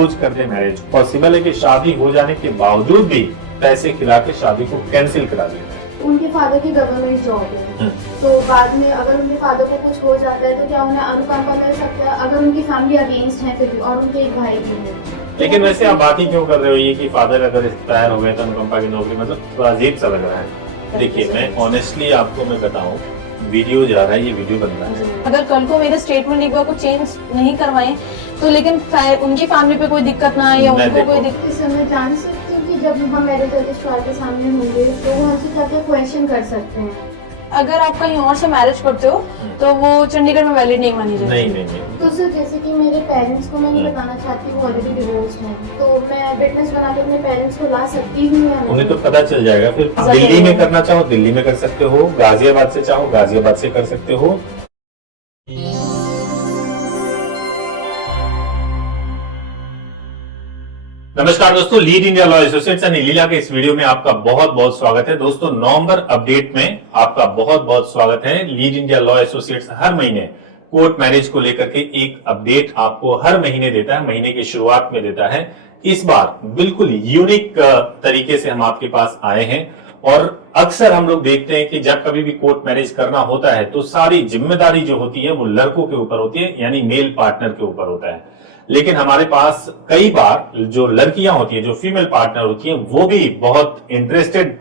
Close कर दे marriage. Possible है कि शादी हो जाने के बावजूद भी पैसे खिला के शादी को कैंसिल करा देते हैं। उनके फादर की गवर्नमेंट जॉब है, तो बाद में अगर उनके फादर को कुछ हो जाता है तो क्या उन्हें अनुकंपा मिल सकता है? अगर उनकी फैमिली अगेंस्ट है फिर भी, और उनके एक भाई भी है। लेकिन वैसे आप बात ही क्यों कर रहे हो ये कि फादर अगर रिटायर हो गए तो अनुकंपा की नौकरी, मतलब थोड़ा अजीब सा लग रहा है। देखिए मैं ऑनेस्टली आपको मैं बताऊं, वीडियो जा रहा है, ये वीडियो बन रहा है। अगर कल को मेरे स्टेटमेंट एक बार को चेंज नहीं करवाएं तो लेकिन उनकी फैमिली पे कोई दिक्कत ना आए या उनको कोई दिक्कत। इस समय जान सकते हो कि जब हम मैरिज रजिस्ट्रार के सामने होंगे तो वो हमसे जाके क्वेश्चन कर सकते हैं। अगर आप कहीं और से मैरिज करते हो तो वो चंडीगढ़ में वैलिड नहीं मानी जाएगी। नहीं। तो सर जैसे कि मेरे पेरेंट्स को मैं नहीं बताना चाहती हूँ ऑलरेडी डिवोर्स है, तो मैं विटनेस बना के अपने पेरेंट्स को ला सकती हूँ या नहीं? उन्हें तो पता चल जाएगा। फिर दिल्ली में करना चाहो दिल्ली में कर सकते हो, गाजियाबाद से चाहो गाजियाबाद से कर सकते हो। नमस्कार दोस्तों, लीड इंडिया लॉ एसोसिएट्स यानी लीला के इस वीडियो में आपका बहुत बहुत स्वागत है। दोस्तों नवंबर अपडेट में आपका बहुत बहुत स्वागत है। लीड इंडिया लॉ एसोसिएट्स हर महीने कोर्ट मैरिज को लेकर के एक अपडेट आपको हर महीने देता है, महीने की शुरुआत में देता है। इस बार बिल्कुल यूनिक तरीके से हम आपके पास आए हैं और अक्सर हम लोग देखते हैं कि जब कभी भी कोर्ट मैरिज करना होता है तो सारी जिम्मेदारी जो होती है वो लड़कों के ऊपर होती है, यानी मेल पार्टनर के ऊपर होता है। लेकिन हमारे पास कई बार जो लड़कियां होती हैं, जो फीमेल पार्टनर होती हैं, वो भी बहुत इंटरेस्टेड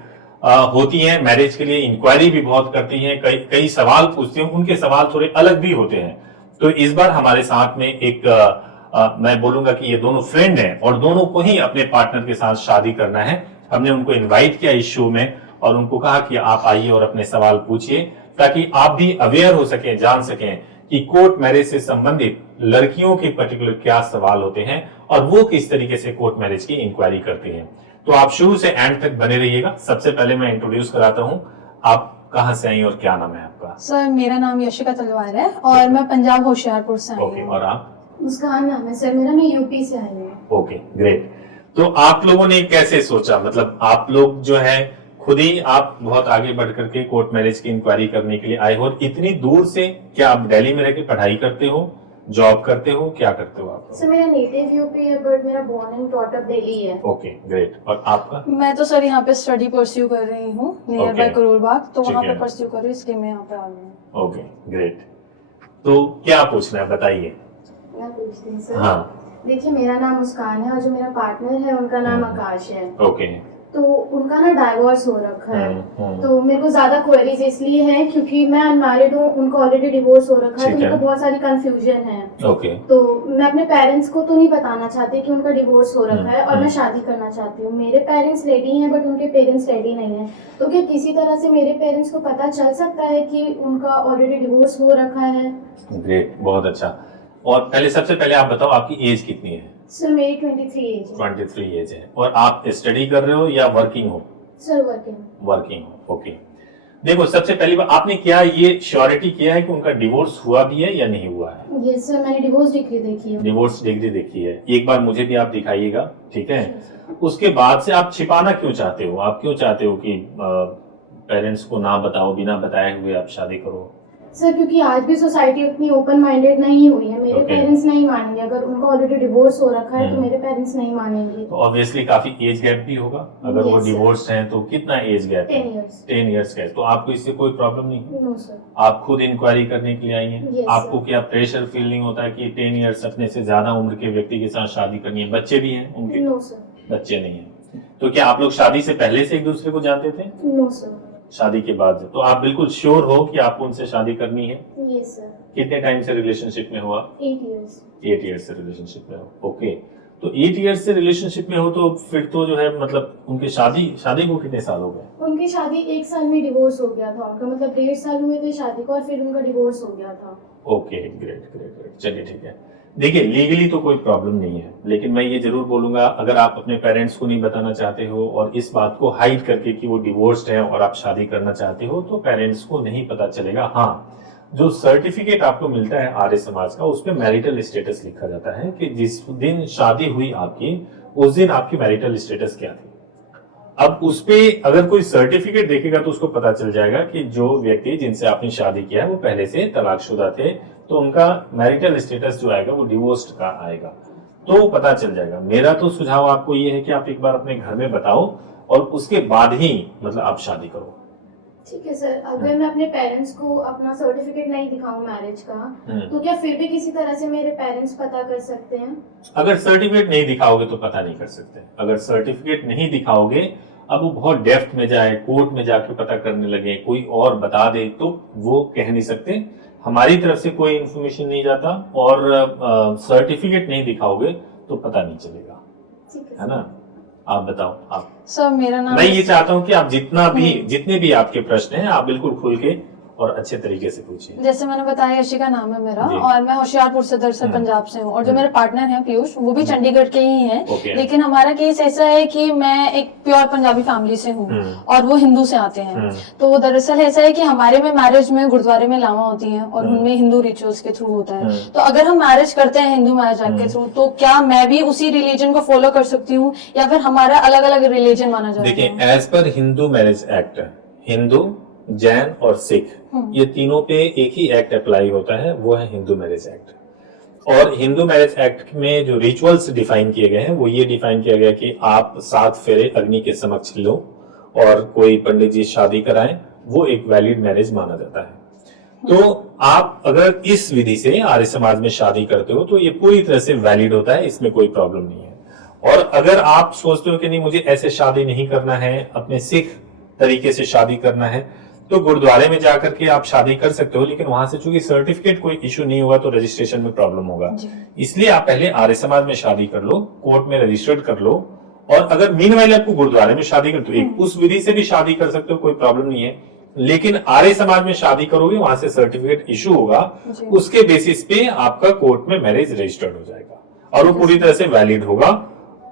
होती हैं मैरिज के लिए, इंक्वायरी भी बहुत करती हैं, कई सवाल पूछती हैं। उनके सवाल थोड़े अलग भी होते हैं। तो इस बार हमारे साथ में एक मैं बोलूंगा कि ये दोनों फ्रेंड हैं और दोनों को ही अपने पार्टनर के साथ शादी करना है। हमने उनको इन्वाइट किया इस शो में और उनको कहा कि आप आइए और अपने सवाल पूछिए, ताकि आप भी अवेयर हो सकें, जान सकें कि कोर्ट मैरिज से संबंधित लड़कियों के पर्टिकुलर क्या सवाल होते हैं और वो किस तरीके से कोर्ट मैरिज की इंक्वायरी करती हैं। तो आप शुरू से एंड तक बने रहिएगा। सबसे पहले मैं इंट्रोड्यूस कराता हूँ, आप कहाँ से आई और क्या नाम है आपका? सर मेरा नाम यशिका तलवार है और मैं पंजाब होशियारपुर से आई ओके, हूँ। और आप? मुस्कान नाम है सर मेरा, मैं यूपी से आई हूँ। Okay great. तो आप लोगों ने कैसे सोचा, मतलब आप लोग जो है खुद ही आप बहुत आगे बढ़ करके कोर्ट मैरिज की इंक्वायरी करने के लिए आए हो और इतनी दूर से? क्या आप दिल्ली में रहकर पढ़ाई करते हो, जॉब करते हो, क्या करते हो आप? सर मेरा नेटिव यूपी है बट मेरा born and brought up Delhi है। Okay great. और आपका? मैं तो सर यहाँ पे स्टडी परस्यू कर रही हूँ नियर बाय करोल बाग, तो ठीक वहाँ है। पे परस्यू कर रही हूँ, इसलिए मैं यहाँ पे आ गई हूँ। Okay great. तो क्या पूछना है बताइए। मैं पूछती हूँ सर। हाँ। देखिए मेरा नाम मुस्कान है और जो मेरा पार्टनर है उनका नाम आकाश है। ओके। तो उनका ना डाइवोर्स हो रखा है। हम्म। तो मेरे को ज्यादा क्वेरीज इसलिए है क्योंकि मैं अनमैरिड हूँ, उनका ऑलरेडी डिवोर्स हो रखा है, तो ठीक है। उनको बहुत सारी कंफ्यूजन है। ओके। तो मैं अपने पेरेंट्स को तो नहीं बताना चाहती कि उनका डिवोर्स हो रखा है और मैं शादी करना चाहती हूँ। मेरे पेरेंट्स रेडी हैं बट उनके पेरेंट्स रेडी नहीं हैं। तो क्या किसी तरह से मेरे पेरेंट्स को पता चल सकता है कि उनका ऑलरेडी डिवोर्स हो रखा है? ग्रेट, बहुत अच्छा। और सबसे पहले आप बताओ आपकी एज कितनी है? सर मेरी 23 एज है। 23 एज है। और आप स्टडी कर रहे हो या वर्किंग हो? Sir working. वर्किंग हो, ओके। देखो सबसे पहली बार आपने क्या ये श्योरिटी किया है कि उनका डिवोर्स हुआ भी है या नहीं हुआ है? यस सर, मैंने डिवोर्स डिग्री देखी है। डिवोर्स डिग्री देखी है, एक बार मुझे भी आप दिखाइएगा, ठीक है? उसके बाद से आप छिपाना क्यों चाहते हो? आप क्यों चाहते हो कि पेरेंट्स को ना बताओ, बिना बताए हुए आप शादी करो? सर क्योंकि आज भी सोसाइटी उतनी ओपन माइंडेड नहीं हुई है। मेरे Okay. पेरेंट्स नहीं मानेंगे। अगर उनका ऑलरेडी डिवोर्स हो रखा है तो मेरे पेरेंट्स नहीं मानेंगे। तो ऑब्वियसली काफी एज गैप भी होगा अगर वो Yes, sir. डिवोर्स हैं तो। कितना एज गैप है? 10 years। 10 ईयर्स का है। तो आपको इससे कोई प्रॉब्लम नहीं? No sir. आप खुद इंक्वायरी करने के लिए आई हैं? Yes, आपको क्या प्रेशर फील नहीं होता है कि 10 ईयर्स अपने से ज्यादा उम्र के व्यक्ति के साथ शादी करनी है? बच्चे भी हैं उनके? No sir. बच्चे नहीं है। तो क्या आप लोग शादी से पहले से एक दूसरे को जानते थे? No sir. शादी के बाद? तो आप बिल्कुल श्योर हो कि आपको उनसे शादी करनी है? Yes sir. कितने टाइम से रिलेशनशिप में हो आप? 8 years। 8 ईयर्स से रिलेशनशिप में हो, ओके। तो 8 ईयर्स से रिलेशनशिप में हो तो फिर तो जो है मतलब उनकी शादी को कितने साल हो गए? उनकी शादी 1 साल में डिवोर्स हो गया था उनका, मतलब 1.5 साल हुए थे शादी को और फिर उनका डिवोर्स हो गया था। ओके ग्रेट ग्रेट ग्रेट, चलिए ठीक है। देखिए लीगली तो कोई प्रॉब्लम नहीं है, लेकिन मैं ये जरूर बोलूंगा अगर आप अपने पेरेंट्स को नहीं बताना चाहते हो और इस बात को हाइड करके कि वो डिवोर्स्ड है और आप शादी करना चाहते हो तो पेरेंट्स को नहीं पता चलेगा। हाँ, जो सर्टिफिकेट आपको मिलता है आर्य समाज का, उसमें मैरिटल स्टेटस लिखा जाता है कि जिस दिन शादी हुई आपकी उस दिन आपकी मैरिटल स्टेटस क्या थी। अब उस पे अगर कोई सर्टिफिकेट देखेगा तो उसको पता चल जाएगा कि जो व्यक्ति जिनसे आपने शादी किया है वो पहले से तलाकशुदा थे, तो उनका मैरिटल स्टेटस जो आएगा वो डिवोर्स्ड का आएगा। तो पता चल जाएगा। मेरा तो सुझाव आपको ये है कि आप एक बार अपने घर में बताओ और उसके बाद ही मतलब आप शादी करो। ठीक है सर, अगर मैं अपने पेरेंट्स को अपना सर्टिफिकेट नहीं दिखाऊं मैरिज का, तो क्या फिर भी किसी तरह से मेरे पेरेंट्स पता कर सकते हैं? अगर सर्टिफिकेट नहीं दिखाओगे तो पता नहीं कर सकते। अगर सर्टिफिकेट नहीं दिखाओगे, अब वो बहुत डेप्थ में जाए, कोर्ट में जाके पता करने लगे, कोई और बता दे, तो वो कह नहीं सकते। हमारी तरफ से कोई इन्फॉर्मेशन नहीं जाता, और सर्टिफिकेट नहीं दिखाओगे तो पता नहीं चलेगा, ठीक है ना। आप बताओ। आप सर मेरा नाम मैं ये चाहता हूँ कि आप जितने भी आपके प्रश्न हैं आप बिल्कुल खुल के और अच्छे तरीके से पूछिए। जैसे मैंने बताया, यशिका नाम है मेरा जी। और मैं होशियारपुर से दरअसल पंजाब से हूँ, और जो मेरे पार्टनर हैं पीयूष, वो भी चंडीगढ़ के ही हैं। ओके। लेकिन हमारा केस ऐसा है कि मैं एक प्योर पंजाबी फैमिली से हूँ और वो हिंदू से आते हैं। तो दरअसल ऐसा है कि हमारे में मैरिज में गुरुद्वारे में लामा होती है और उनमें हिंदू रिचुअल्स के थ्रू होता है। तो अगर हम मैरिज करते हैं हिंदू मैरिज एक्ट के थ्रू, तो क्या मैं भी उसी रिलीजन को फॉलो कर सकती हूँ या फिर हमारा अलग अलग रिलीजन माना जाएगा? देखिए, as per Hindu marriage act, Hindu, Jain और सिख, ये तीनों पे एक ही एक्ट अप्लाई होता है, वो है हिंदू मैरिज एक्ट। और हिंदू मैरिज एक्ट में जो रिचुअल्स डिफाइन किए गए हैं, वो ये डिफाइन किया गया कि आप 7 फेरे अग्नि के समक्ष लो और कोई पंडित जी शादी कराएं, वो एक वैलिड मैरिज माना जाता है। तो आप अगर इस विधि से आर्य समाज में शादी करते हो तो ये पूरी तरह से वैलिड होता है, इसमें कोई प्रॉब्लम नहीं है। और अगर आप सोचते हो कि नहीं मुझे ऐसे शादी नहीं करना है, अपने सिख तरीके से शादी करना है, तो गुरुद्वारे में जाकर के आप शादी कर सकते हो, लेकिन वहां से चूंकि सर्टिफिकेट कोई इशू नहीं हुआ तो रजिस्ट्रेशन में प्रॉब्लम होगा। इसलिए आप पहले आर्य समाज में शादी कर लो, कोर्ट में रजिस्टर्ड कर लो, और अगर मीनवाइल आपको गुरुद्वारे में शादी कर, तो एक उस विधि से भी शादी कर सकते हो, कोई प्रॉब्लम नहीं है। लेकिन आर्य समाज में शादी करोगे, वहां से सर्टिफिकेट इशू होगा, उसके बेसिस पे आपका कोर्ट में मैरिज रजिस्टर्ड हो जाएगा और वो पूरी तरह से वैलिड होगा,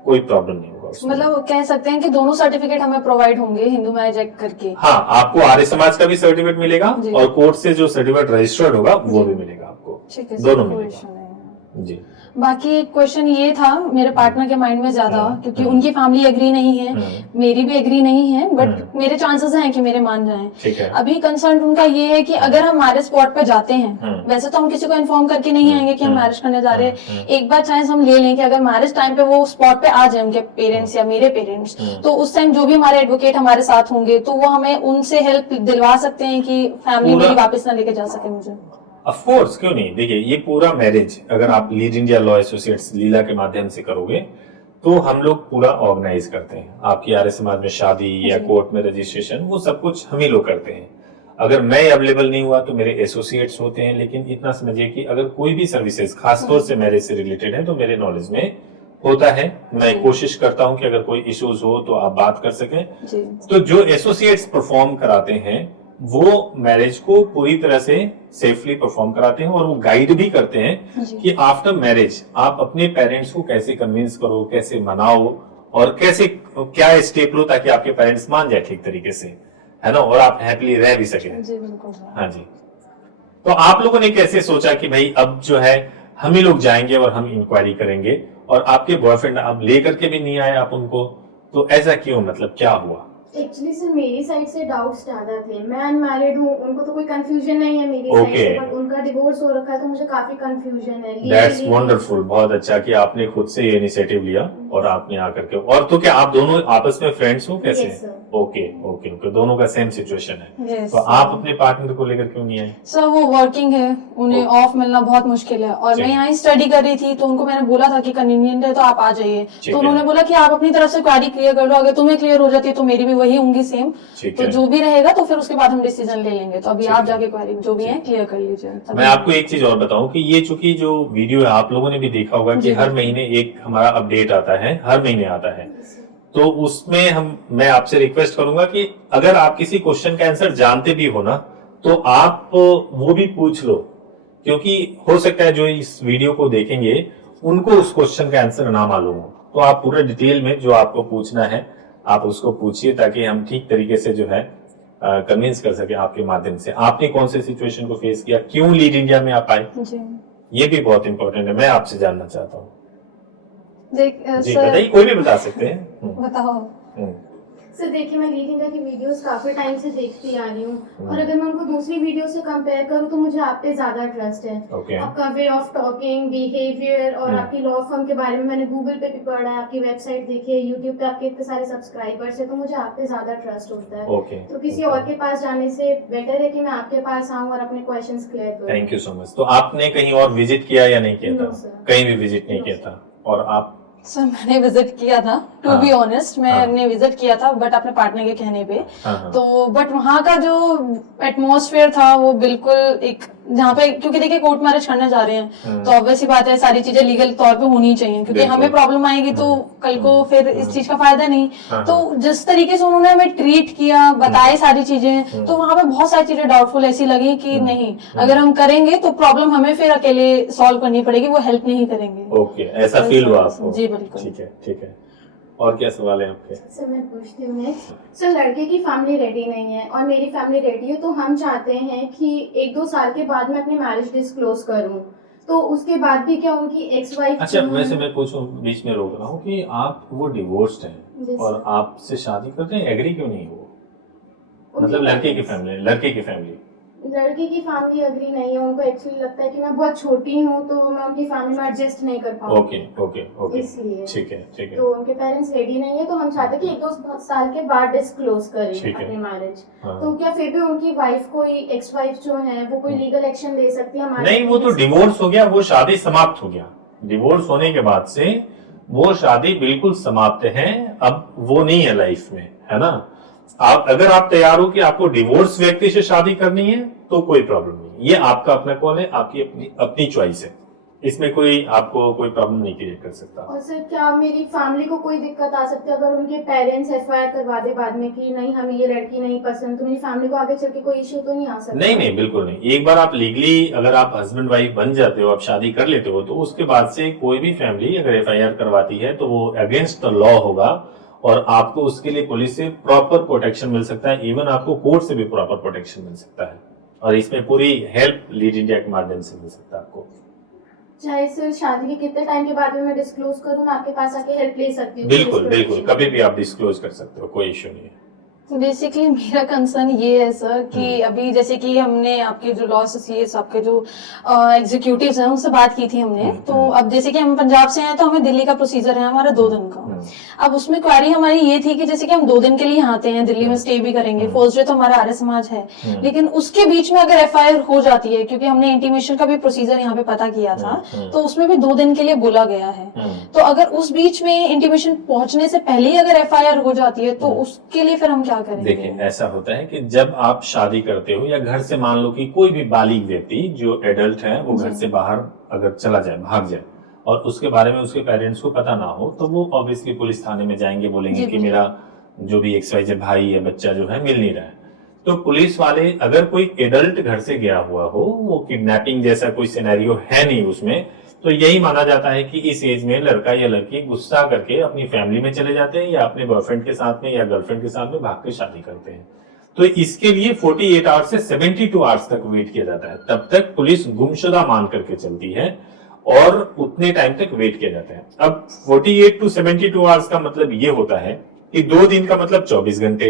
कोई प्रॉब्लम नहीं होगा उसमें। मतलब कह सकते हैं कि दोनों सर्टिफिकेट हमें प्रोवाइड होंगे हिंदू मैरिज एक्ट करके। हाँ, आपको आर्य समाज का भी सर्टिफिकेट मिलेगा और कोर्ट से जो सर्टिफिकेट रजिस्टर्ड होगा वो भी मिलेगा आपको, दोनों मिलेगा। जी। बाकी एक क्वेश्चन ये था मेरे पार्टनर के माइंड में ज्यादा, क्योंकि उनकी फैमिली एग्री नहीं है, मेरी भी एग्री नहीं है, बट मेरे चांसेस हैं कि मेरे मान जाएं। ठीक है। अभी कंसर्न उनका ये है कि अगर हम मैरिज स्पॉट पे जाते हैं, वैसे तो हम किसी को इन्फॉर्म करके नहीं आएंगे कि हम मैरिज करने जा रहे हैं। एक बार चांस हम ले लें कि अगर मैरिज टाइम पे वो स्पॉट पे आ जाए उनके पेरेंट्स या मेरे पेरेंट्स, तो उस टाइम जो भी हमारे एडवोकेट हमारे साथ होंगे तो वो हमें उनसे हेल्प दिलवा सकते हैं कि फैमिली मेरी वापस ना लेके जा सके मुझे। ऑफ कोर्स, क्यों नहीं। देखिए, ये पूरा मैरिज अगर आप लीड इंडिया लॉ एसोसिएट्स लीला के माध्यम से करोगे तो हम लोग पूरा ऑर्गेनाइज करते हैं। आपकी आर्य समाज में शादी या कोर्ट में रजिस्ट्रेशन, वो सब कुछ हम ही लोग करते हैं। अगर मैं अवेलेबल नहीं हुआ तो मेरे एसोसिएट्स होते हैं, लेकिन इतना समझिए कि अगर कोई भी सर्विसेज खासतौर से मैरिज से रिलेटेड है तो मेरे नॉलेज में होता है। मैं कोशिश करता हूं कि अगर कोई इश्यूज हो तो आप बात कर सकें। तो जो एसोसिएट्स परफॉर्म कराते हैं वो मैरिज को पूरी तरह से सेफली परफॉर्म कराते हैं, और वो गाइड भी करते हैं कि आफ्टर मैरिज आप अपने पेरेंट्स को कैसे कन्विंस करो, कैसे मनाओ, और कैसे क्या स्टेप लो ताकि आपके पेरेंट्स मान जाए ठीक तरीके से, है ना, और आप हैप्पीली रह भी सके। हाँ जी। तो आप लोगों ने कैसे सोचा कि भाई अब जो है हम ही लोग जाएंगे और हम इंक्वायरी करेंगे, और आपके बॉयफ्रेंड आप लेकर के भी नहीं आए आप उनको, तो ऐसा क्यों, मतलब क्या हुआ? एक्चुअली सर मेरी साइड से डाउट्स ज्यादा थे। मैं अनमैरिड हूँ, उनको तो कोई कंफ्यूजन नहीं है मेरी साइड से, बट उनका डिवोर्स हो रखा है तो मुझे काफी कंफ्यूजन है। दैट्स वंडरफुल, बहुत अच्छा कि आपने खुद से ये इनिशिएटिव लिया और आपने आकर के। और तो क्या आप दोनों आपस में फ्रेंड्स हो कैसे? ओके ओके ओके, दोनों का सेम सिचुएशन है। तो आप अपने पार्टनर को लेकर क्यों नहीं आए? सर वो वर्किंग है, उन्हें ऑफ मिलना बहुत मुश्किल है, और मैं यहाँ स्टडी कर रही थी तो उनको मैंने बोला था कि कन्वीनियंट है तो आप आ जाइए, तो उन्होंने बोला कि आप अपनी तरफ से क्वेरी क्लियर कर लो, अगर तुम्हें क्लियर हो जाती है तो मेरी भी वही होंगी सेम, तो जो भी रहेगा तो फिर उसके बाद हम डिसीजन ले लेंगे। तो अभी आप जाके क्वेरी जो भी है क्लियर कर लीजिए। मैं आपको एक चीज और बताऊं कि ये चूंकि जो वीडियो है आप लोगों ने भी देखा होगा कि हर महीने एक हमारा अपडेट आता है, हर महीने आता है, तो उसमें मैं आपसे रिक्वेस्ट करूंगा कि अगर आप किसी क्वेश्चन का आंसर जानते भी हो ना तो आप वो भी पूछ लो, क्योंकि हो सकता है जो इस वीडियो को देखेंगे उनको उस क्वेश्चन का आंसर ना मालूम हो। तो आप पूरा डिटेल में जो आपको पूछना है आप उसको पूछिए, ताकि हम ठीक तरीके से जो है कन्विंस कर सके आपके माध्यम से। आपने कौन से सिचुएशन को फेस किया, क्यों लीड इंडिया में आप आए, ये भी बहुत इंपॉर्टेंट है, मैं आपसे जानना चाहता हूँ। देख जी बताइए, कोई भी बता सकते हैं। बताओ। सर देखिए, मैं लीड इंडिया की वीडियोस काफी टाइम से देखती आ रही हूँ और अगर मैं उनको दूसरी वीडियो से कंपेयर करूँ तो मुझे आप पे ज्यादा ट्रस्ट है। आपका वे ऑफ टॉकिंग, बिहेवियर और आपकी लॉ फर्म के बारे में मैंने गूगल पे भी पढ़ा है, आपकी वेबसाइट देखी है, यूट्यूब पे आपके इतने सारे सब्सक्राइबर्स है, तो मुझे आप पे ज्यादा ट्रस्ट होता है। तो किसी और के पास जाने से बेटर है कि मैं आपके पास आऊँ और अपने क्वेश्चंस क्लियर करूँ। Thank you so much. तो आपने कहीं और विजिट किया या नहीं किया था? कहीं भी विजिट नहीं किया था। और आप? सर मैंने विजिट किया था, टू बी ऑनेस्ट मैंने विजिट किया था, बट अपने पार्टनर के कहने पे। तो बट वहाँ का जो एटमॉस्फेयर था वो बिल्कुल एक, जहाँ पे क्योंकि देखिए कोर्ट मैरिज करने जा रहे हैं तो ऑब्वियस ही बात है सारी चीजें लीगल तौर पे होनी चाहिए, क्योंकि हमें प्रॉब्लम आएगी तो कल को फिर इस चीज का फायदा नहीं। तो जिस तरीके से उन्होंने हमें ट्रीट किया, बताए सारी चीजें, तो वहाँ पे बहुत सारी चीजें डाउटफुल ऐसी लगी कि नहीं, अगर हम करेंगे तो प्रॉब्लम हमें फिर अकेले सॉल्व करनी पड़ेगी, वो हेल्प नहीं करेंगे। ओके, ऐसा फील हुआ आपको? जी बिल्कुल। ठीक है, ठीक है। और क्या सवाल है आपके? सर मैं पूछती हूँ नेक्स्ट। सर लड़के की फैमिली रेडी नहीं है और मेरी फैमिली रेडी है, तो हम चाहते हैं कि 1-2 साल के बाद मैं अपनी मैरिज डिस्क्लोज करूँ, तो उसके बाद भी क्या उनकी एक्स वाइफ? अच्छा, वैसे मैं पूछूं, बीच में रोक रहा हूँ कि आप वो डिवोर्स्ड हैं और आपसे शादी करते हैं, एग्री क्यों नहीं हो? मतलब लड़के की फैमिली लड़की की फैमिली अग्री नहीं है, उनको एक्चुअली लगता है कि मैं बहुत छोटी हूँ तो मैं उनकी फैमिली में एडजस्ट नहीं कर पाऊंगी। ओके, इसलिए ठीक है। तो उनके पेरेंट्स रेडी नहीं है, तो हम चाहते हैं कि 1-2 साल के बाद डिस्क्लोज करें अपनी मैरिज। तो क्या फिर भी उनकी वाइफ, कोई एक्स वाइफ जो है, वो कोई लीगल एक्शन ले सकती है हमारे? नहीं, वो तो डिवोर्स हो गया, वो शादी समाप्त हो गया। डिवोर्स होने के बाद से वो शादी बिल्कुल समाप्त है, अब वो नहीं है लाइफ में, है ना। अगर आप तैयार हो कि आपको डिवोर्स व्यक्ति से शादी करनी है तो कोई प्रॉब्लम नहीं, ये आपका अपना कॉल है, आपकी अपनी चॉइस है, इसमें कोई आपको कोई प्रॉब्लम नहीं क्रिएट कर सकता। और सर क्या मेरी फैमिली को कोई दिक्कत आ सकती है अगर उनके पेरेंट्स एफआईआर करवा दे बाद में कि नहीं हमें ये लड़की नहीं पसंद, तो मेरी फैमिली को आगे चल के कोई इश्यू तो नहीं आ सकता? नहीं, बिल्कुल नहीं। एक बार आप लीगली अगर आप हस्बैंड वाइफ बन जाते हो, आप शादी कर लेते हो, तो उसके बाद से कोई भी फैमिली अगर एफआईआर करवाती है तो वो अगेंस्ट द लॉ होगा और आपको उसके लिए पुलिस से प्रॉपर प्रोटेक्शन मिल सकता है, इवन आपको कोर्ट से भी प्रॉपर प्रोटेक्शन मिल सकता है, और इसमें पूरी हेल्प लीड इंडिया के माध्यम से मिल सकता है आपको। चाहे सिर्फ शादी के कितने टाइम के बाद में मैं डिस्क्लोज करूं, मैं आपके पास आके हेल्प ले सकती हूँ? बिल्कुल, कभी भी आप डिस्क्लोज कर सकते हो, कोई इश्यू नहीं है। बेसिकली मेरा कंसर्न ये है सर कि अभी जैसे कि हमने आपके जो लॉ एसोसिएट्स, आपके जो एग्जीक्यूटिव्स हैं उनसे बात की थी हमने, तो अब जैसे कि हम पंजाब से हैं तो हमें दिल्ली का प्रोसीजर है हमारा 2 दिन का। अब उसमें क्वेरी हमारी ये थी कि जैसे कि हम 2 दिन के लिए आते हैं, दिल्ली में स्टे भी करेंगे, फर्स्ट डे तो हमारा आर्य समाज है, लेकिन उसके बीच में अगर एफआईआर हो जाती है, क्योंकि हमने इंटीमेशन का भी प्रोसीजर यहाँ पे पता किया था, तो उसमें भी 2 दिन के लिए बोला गया है। तो अगर उस बीच में इंटीमेशन पहुंचने से पहले ही अगर एफआईआर हो जाती है तो उसके लिए फिर हम क्या करेंगे? देखिए, ऐसा होता है कि जब आप शादी करते हो या घर से मान लो कि कोई भी बालिग व्यक्ति जो एडल्ट है वो घर से बाहर अगर चला जाए, भाग जाए, और उसके बारे में उसके पेरेंट्स को पता ना हो, तो वो ऑब्वियसली पुलिस थाने में जाएंगे, बोलेंगे कि मेरा जो भी XYZ भाई या बच्चा जो है मिल नहीं रहा है। तो पुलिस वाले, अगर कोई एडल्ट घर से गया हुआ हो, वो किडनैपिंग जैसा कोई सिनेरियो है नहीं उसमें, तो यही माना जाता है कि इस एज में लड़का या लड़की गुस्सा करके अपनी फैमिली में चले जाते हैं या अपने बॉयफ्रेंड के साथ में या गर्लफ्रेंड के साथ में भाग के शादी करते हैं। तो इसके लिए 48 आवर्स से 72 आवर्स तक वेट किया जाता है, तब तक पुलिस गुमशुदा मान करके चलती है और उतने टाइम तक वेट किया जाता है। अब 48 to 72 आवर्स का मतलब ये होता है कि 2 दिन का मतलब 24 घंटे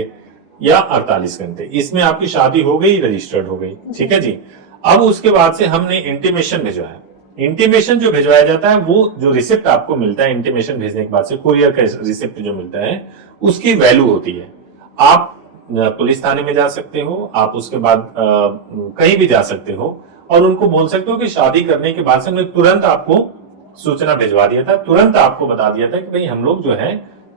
या 48 घंटे, इसमें आपकी शादी हो गई, रजिस्टर्ड हो गई, ठीक है जी। अब उसके बाद से हमने इंटीमेशन भिजवाया। इंटीमेशन जो भिजवाया जाता है, वो जो रिसिप्ट आपको मिलता है इंटीमेशन भेजने के बाद से, कुरियर का रिसिप्ट जो मिलता है, उसकी वैल्यू होती है। आप पुलिस थाने में जा सकते हो, आप उसके बाद कहीं भी जा सकते हो और उनको बोल सकते हो कि शादी करने के बाद से हमने तुरंत आपको सूचना भिजवा दिया था, तुरंत आपको बता दिया था कि भाई हम लोग जो है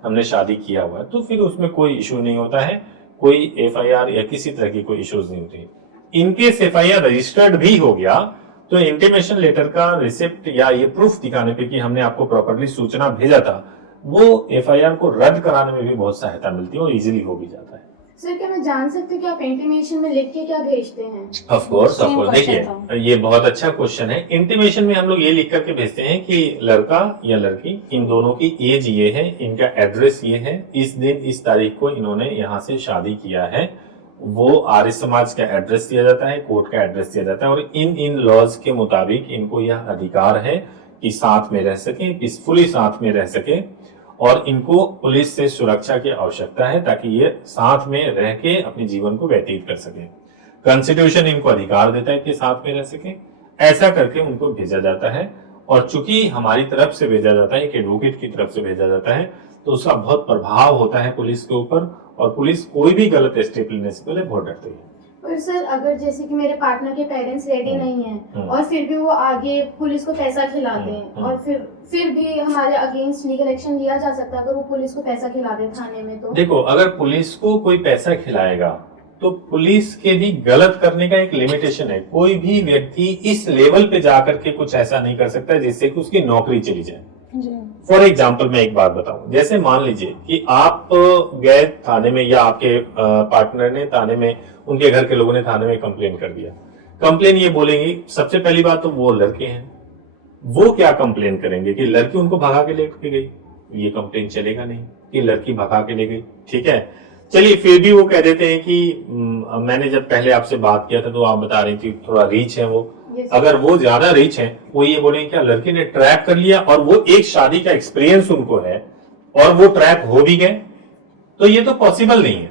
हमने शादी किया हुआ है, तो फिर उसमें कोई इश्यू नहीं होता है, कोई एफआईआर या किसी तरह की कोई इश्यूज नहीं होती। इनकेस एफआईआर रजिस्टर्ड भी हो गया तो इंटीमेशन लेटर का रिसिप्ट या ये प्रूफ दिखाने पे कि हमने आपको प्रॉपर्ली सूचना भेजा था, वो एफआईआर को रद्द कराने में भी बहुत सहायता मिलती है और इजीली हो भी जाता है। सर क्या मैं जान सकती हूँ कि आप इंटीमेशन में लिख के क्या भेजते हैं? ऑफ कोर्स देखिए, ये बहुत अच्छा क्वेश्चन है। इंटीमेशन में हम लोग ये लिख करके भेजते हैं कि लड़का या लड़की, इन दोनों की एज ये है, इनका एड्रेस ये है, इस दिन इस तारीख को इन्होंने यहाँ से शादी किया है, वो आर्य समाज का एड्रेस दिया जाता है, कोर्ट का एड्रेस दिया जाता है, और इन लॉज के मुताबिक इनको यह अधिकार है कि साथ में रह सके, पीसफुली साथ में रह सके, और इनको पुलिस से सुरक्षा की आवश्यकता है ताकि ये साथ में रह के अपने जीवन को व्यतीत कर सके। कॉन्स्टिट्यूशन इनको अधिकार देता है कि साथ में रह सके। ऐसा करके उनको भेजा जाता है, और चूंकि हमारी तरफ से भेजा जाता है, एक एडवोकेट की तरफ से भेजा जाता है, तो उसका बहुत प्रभाव होता है पुलिस के ऊपर, और पुलिस कोई भी गलत स्टेप लेने से पहले बहुत डरती है। पर सर अगर जैसे कि मेरे पार्टनर के पेरेंट्स रेडी नहीं हैं और फिर भी वो आगे पुलिस को पैसा खिलाते हैं और फिर भी हमारे अगेंस्ट लीगल एक्शन लिया जा सकता है अगर वो पुलिस को पैसा खिला दे थाने में? तो देखो, अगर पुलिस को कोई पैसा खिलाएगा तो पुलिस के भी गलत करने का एक लिमिटेशन है। कोई भी व्यक्ति इस लेवल पे जाकर के कुछ ऐसा नहीं कर सकता जिससे कि उसकी नौकरी चली जाए। फॉर एग्जाम्पल मैं एक बात बताऊं, जैसे मान लीजिए कि आप गए थाने में, या आपके पार्टनर ने थाने में, उनके घर के लोगों ने थाने में कंप्लेन कर दिया। कंप्लेन ये बोलेंगे, सबसे पहली बात तो वो लड़के हैं, वो क्या कंप्लेन करेंगे कि लड़की उनको भगा के लेके गई। ये कंप्लेन चलेगा नहीं कि लड़की भगा के ले गई, ठीक है। चलिए फिर भी वो कह देते हैं कि मैंने जब पहले आपसे बात किया था तो आप बता रही थी थोड़ा रीच है वो। अगर वो ज्यादा रिच है, वो ये बोलेंगे क्या लड़की ने ट्रैप कर लिया, और वो एक शादी का एक्सपीरियंस उनको है और वो ट्रैप हो भी गए, तो ये तो पॉसिबल नहीं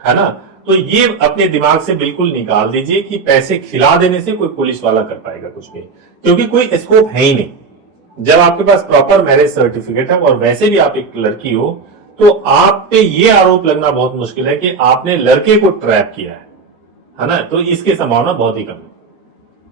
है ना। तो ये अपने दिमाग से बिल्कुल निकाल दीजिए कि पैसे खिला देने से कोई पुलिस वाला कर पाएगा कुछ भी, क्योंकि कोई स्कोप है ही नहीं। जब आपके पास प्रॉपर मैरिज सर्टिफिकेट है और वैसे भी आप एक लड़की हो, तो आप पे ये आरोप लगना बहुत मुश्किल है कि आपने लड़के को ट्रैप किया है ना। तो इसकी संभावना बहुत ही कम है।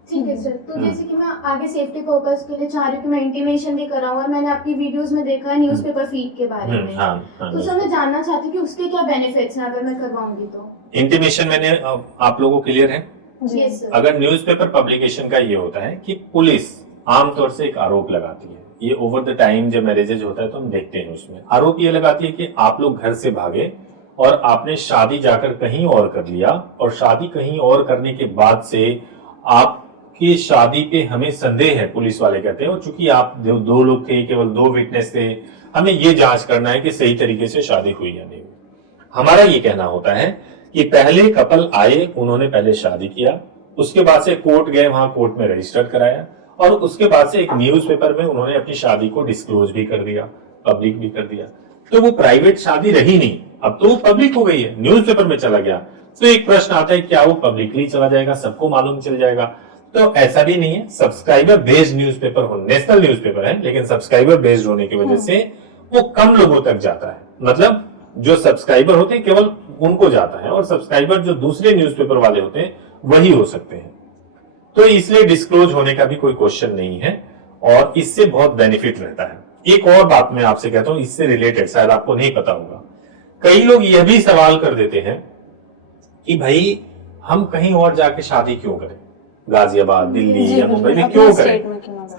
ठीक है सर, तो जैसे कि मैं आगे सेफ्टी पर्पस के लिए चाह रही हूँ कि मैं इंटीमेशन भी कराऊं, और मैंने आपकी वीडियोस में देखा है न्यूज़पेपर फीड के बारे में। तो सर मैं जानना चाहती हूँ कि उसके क्या बेनिफिट्स हैं अगर मैं करवाऊंगी तो? इंटीमेशन मैंने आप लोगों को क्लियर है? Yes sir. अगर न्यूज़पेपर पब्लिकेशन का ये होता है कि पुलिस आमतौर से एक आरोप लगाती है, ये ओवर द टाइम जब मैरिजेज होता है तो हम देखते हैं उसमें आरोप ये लगाती है कि आप लोग घर से भागे और आपने शादी जाकर कहीं और कर लिया, और शादी कहीं और करने के बाद से आपकी शादी पे हमें संदेह है, पुलिस वाले कहते हैं। और चूंकि आप दो लोग थे, केवल 2 विटनेस थे, हमें ये जांच करना है कि सही तरीके से शादी हुई या नहीं। हमारा ये कहना होता है कि पहले कपल आए, उन्होंने पहले शादी किया, उसके बाद से कोर्ट गए, वहां कोर्ट में रजिस्टर कराया, और उसके बाद से एक न्यूज़पेपर में उन्होंने अपनी शादी को डिस्क्लोज भी कर दिया, पब्लिक भी कर दिया। तो वो प्राइवेट शादी रही नहीं, अब तो वो पब्लिक हो गई है, न्यूज़पेपर में चला गया। तो एक प्रश्न आता है, क्या वो पब्लिकली चला जाएगा, सबको मालूम चल जाएगा? तो ऐसा भी नहीं है। सब्सक्राइबर बेस्ड न्यूज़पेपर हो, नेशनल न्यूज़पेपर है, लेकिन सब्सक्राइबर बेस्ड होने की वजह से वो कम लोगों तक जाता है। मतलब जो सब्सक्राइबर होते हैं केवल उनको जाता है, और सब्सक्राइबर जो दूसरे न्यूज़पेपर वाले होते हैं वही हो सकते हैं। तो इसलिए डिस्क्लोज होने का भी कोई क्वेश्चन नहीं है, और इससे बहुत बेनिफिट रहता है। एक और बात मैं आपसे कहता हूं, इससे रिलेटेड, शायद आपको नहीं पता होगा, कई लोग यह भी सवाल कर देते हैं कि भाई हम कहीं और जाके शादी क्यों करें, गाजियाबाद, दिल्ली या मुंबई में क्यों करें,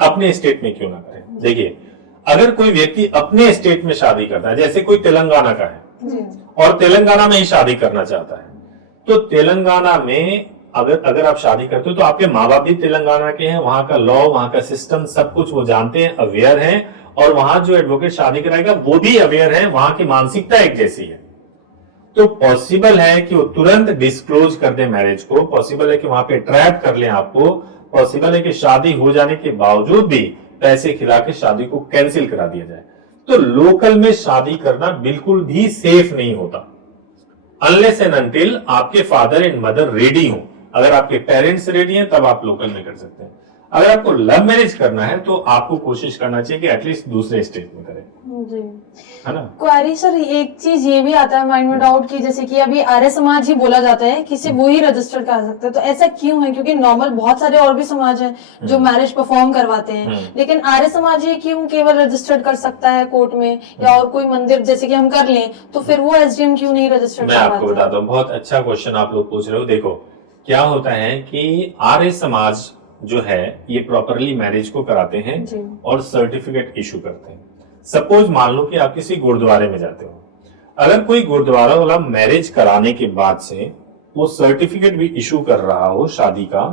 अपने स्टेट में क्यों ना करें। देखिए, अगर कोई व्यक्ति अपने स्टेट में शादी करता है, जैसे कोई तेलंगाना का है और तेलंगाना में ही शादी करना चाहता है, तो तेलंगाना में अगर आप शादी करते हो तो आपके माँ बाप भी तेलंगाना के हैं, वहां का लॉ, वहां का सिस्टम, सब कुछ वो जानते हैं, अवेयर हैं, और वहां जो एडवोकेट शादी कराएगा वो भी अवेयर है, वहां की मानसिकता एक जैसी है। तो पॉसिबल है कि वो तुरंत डिस्क्लोज कर दे मैरिज को, पॉसिबल है कि वहां पे ट्रैप कर ले आपको, पॉसिबल है कि शादी हो जाने के बावजूद भी पैसे खिला के शादी को कैंसिल करा दिया जाए। तो लोकल में शादी करना बिल्कुल भी सेफ नहीं होता, अनलेस एंड अनटिल आपके फादर एंड मदर रेडी हो। अगर आपके पेरेंट्स रेडी हैं तब आप लोकल में कर सकते हैं। अगर आपको लव मैरिज करना है तो आपको कोशिश करना चाहिए कि एटलीस्ट दूसरे स्टेट में करें, जी, है ना। क्वारी सर, एक चीज ये भी आता है माइंड में डाउट कि जैसे कि अभी आर्य समाज ही बोला जाता है कि सिर्फ वो ही रजिस्टर कर सकते हैं, तो ऐसा क्यों है? क्योंकि नॉर्मल बहुत सारे और भी समाज हैं जो मैरिज परफॉर्म करवाते हैं, लेकिन आर्य समाज ही क्यों केवल रजिस्टर्ड कर सकता है कोर्ट में, या और कोई मंदिर जैसे कि हम कर लें, तो फिर वो एसडीएम क्यों नहीं रजिस्टर्ड मैं आपको बताता हूँ, बहुत अच्छा क्वेश्चन आप लोग पूछ रहे हो। देखो, क्या होता है कि आर्य समाज जो है ये प्रॉपरली मैरिज को कराते हैं और सर्टिफिकेट इशू करते हैं। सपोज मान लो कि आप किसी गुरुद्वारे में जाते हो, अगर कोई गुरुद्वारा वाला मैरिज कराने के बाद से वो सर्टिफिकेट भी इशू कर रहा हो शादी का,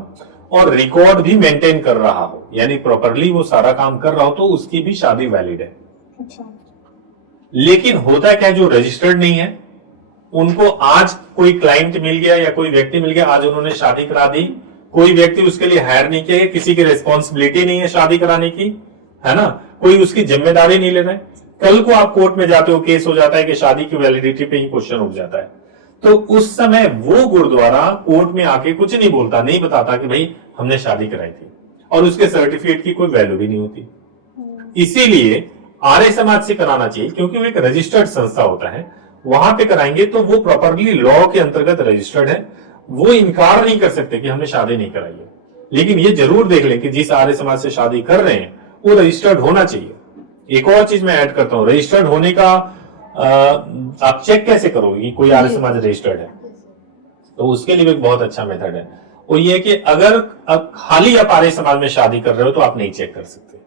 और रिकॉर्ड भी मेंटेन कर रहा हो, यानी प्रॉपरली वो सारा काम कर रहा हो, तो उसकी भी शादी वैलिड है। अच्छा। लेकिन होता क्या, जो रजिस्टर्ड नहीं है उनको आज कोई क्लाइंट मिल गया या कोई व्यक्ति मिल गया, आज उन्होंने शादी करा दी, कोई व्यक्ति उसके लिए हायर नहीं किया, किसी की रिस्पॉन्सिबिलिटी नहीं है शादी कराने की, है ना, कोई उसकी जिम्मेदारी नहीं ले रहा है, कल को आप कोर्ट में जाते हो, केस हो जाता है कि शादी की वैलिडिटी पे ही क्वेश्चन उठ जाता है, तो उस समय वो गुरुद्वारा कोर्ट में आके कुछ नहीं बोलता, नहीं बताता कि भाई हमने शादी कराई थी, और उसके सर्टिफिकेट की कोई वैल्यू भी नहीं होती। इसीलिए आर्य समाज से कराना चाहिए, क्योंकि वो एक रजिस्टर्ड संस्था होता है, वहां पे कराएंगे तो वो प्रॉपरली लॉ के अंतर्गत रजिस्टर्ड है, वो इनकार नहीं कर सकते कि हमने शादी नहीं कराई है। लेकिन ये जरूर देख लें कि जिस आर्य समाज से शादी कर रहे हैं वो रजिस्टर्ड होना चाहिए। एक और चीज मैं ऐड करता हूं, रजिस्टर्ड होने का आप चेक कैसे करोगे कि कोई आर्य समाज रजिस्टर्ड है? तो उसके लिए एक बहुत अच्छा मेथड है, वो ये कि अगर अब खाली आप आर्य समाज में शादी कर रहे हो तो आप नहीं चेक कर सकते,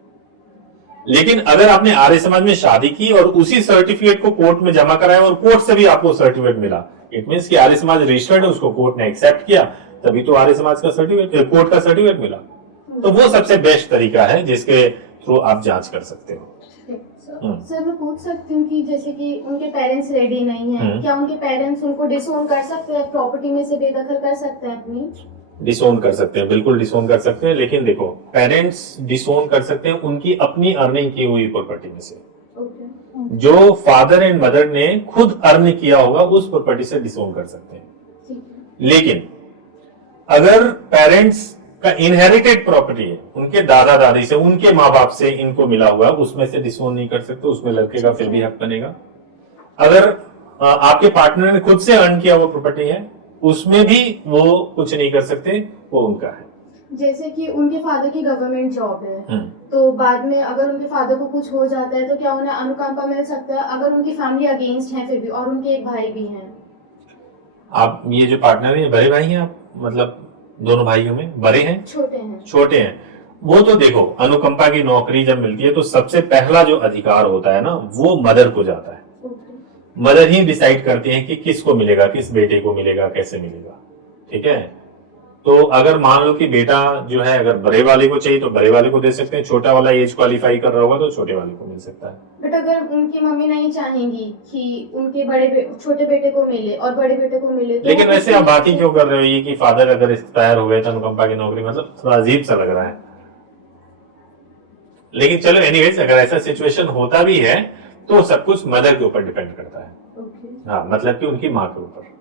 लेकिन अगर आपने आर्य समाज में शादी की और उसी सर्टिफिकेट को कोर्ट में जमा कराया और कोर्ट से भी आपको सर्टिफिकेट मिला, इट मींस कि आर्य समाज रजिस्टर्ड है, उसको कोर्ट ने एक्सेप्ट किया, तभी तो आर्य समाज का सर्टिफिकेट, कोर्ट का सर्टिफिकेट मिला। तो वो सबसे बेस्ट तरीका है जिसके थ्रू आप जांच कर सकते हो। सर मैं पूछ सकती हूँ कि जैसे कि उनके पेरेंट्स रेडी नहीं हैं, क्या उनके पेरेंट्स उनको डिसोन कर सकते हैं, प्रॉपर्टी में से बेदखल कर सकते हैं अपनी? डिसोन कर सकते हैं, बिल्कुल डिसोन कर सकते हैं, लेकिन देखो पेरेंट्स डिसोन कर सकते हैं उनकी अपनी अर्निंग की हुई प्रॉपर्टी में से। जो फादर एंड मदर ने खुद अर्न किया होगा उस प्रॉपर्टी से डिसोन कर सकते हैं। लेकिन अगर पेरेंट्स का इनहेरिटेड प्रॉपर्टी है, उनके दादा दादी से, उनके माँ बाप से इनको मिला हुआ, उसमें से डिसोन नहीं कर सकते, उसमें लड़के का फिर भी हक बनेगा। अगर आपके पार्टनर ने खुद से अर्न किया वो प्रॉपर्टी है, उसमें भी वो कुछ नहीं कर सकते, वो उनका है। जैसे कि उनके फादर की गवर्नमेंट जॉब है, तो बाद में अगर उनके फादर को कुछ हो जाता है तो क्या उन्हें अनुकंपा मिल सकता है अगर उनकी फैमिली अगेंस्ट है फिर भी, और उनके एक भाई भी हैं? आप ये जो पार्टनर है बड़े भाई हैं आप, मतलब दोनों भाइयों में बड़े हैं छोटे हैं? वो तो देखो अनुकंपा की नौकरी जब मिलती है तो सबसे पहला जो अधिकार होता है ना वो मदर को जाता है। मदर ही डिसाइड करती है कि किसको मिलेगा, किस बेटे को मिलेगा, कैसे मिलेगा। ठीक है, तो अगर मान लो कि बेटा जो है अगर बड़े वाले को चाहिए तो बड़े वाले को दे सकते हैं, छोटा वाला एज क्वालिफाई कर रहा होगा तो छोटे वाले को मिल सकता है। बट अगर उनकी मम्मी नहीं चाहेंगी कि उनके छोटे बेटे को मिले और बड़े बेटे को मिले तो लेकिन वैसे आप बात ही क्यों कर रहे हो ये कि फादर अगर एक्सपायर हो गए तो अनुकंपा की नौकरी, मतलब थोड़ा अजीब सा लग रहा है। लेकिन चलो एनीवेज, अगर ऐसा सिचुएशन होता भी है तो सब कुछ मदर के ऊपर डिपेंड करता है। हाँ, मतलब कि उनकी माँ के ऊपर।